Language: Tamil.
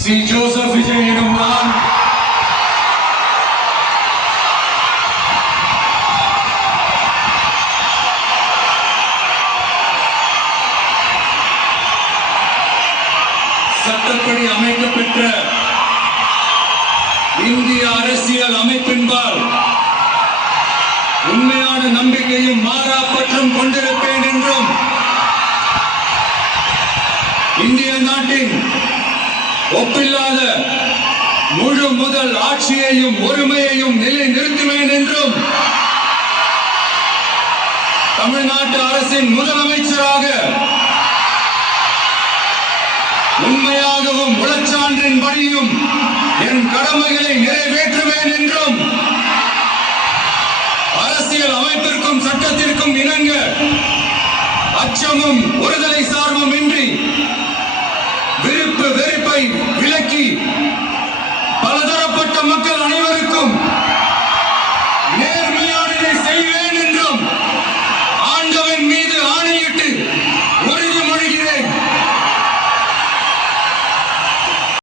சி. ஜோசப் விஜய் எனும் நான் சட்டப்படி அமைக்கப்பெற்ற இந்திய அரசியல் அமைப்பின்பால் உண்மையான நம்பிக்கையும் மாறா பற்றும் கொண்டிருப்பேன் என்றும் இந்திய நாட்டின் ஒப்பில்லாத முழு முதல் ஆட்சியையும் ஒருமையையும் நிலைநிறுத்துவேன் என்றும் தமிழ்நாட்டு அரசின் முதலமைச்சராக உண்மையாகவும் உளச்சான்றின் படியும் என் கடமைகளை நிறைவேற்றுவேன் என்றும் அரசியல் அமைப்பிற்கும் சட்டத்திற்கும் இணங்க அச்சமும் ஒருதலை சார்பும் இன்றி விருப்பு வெறுப்பை விலக்கி பலதரப்பட்ட மக்கள்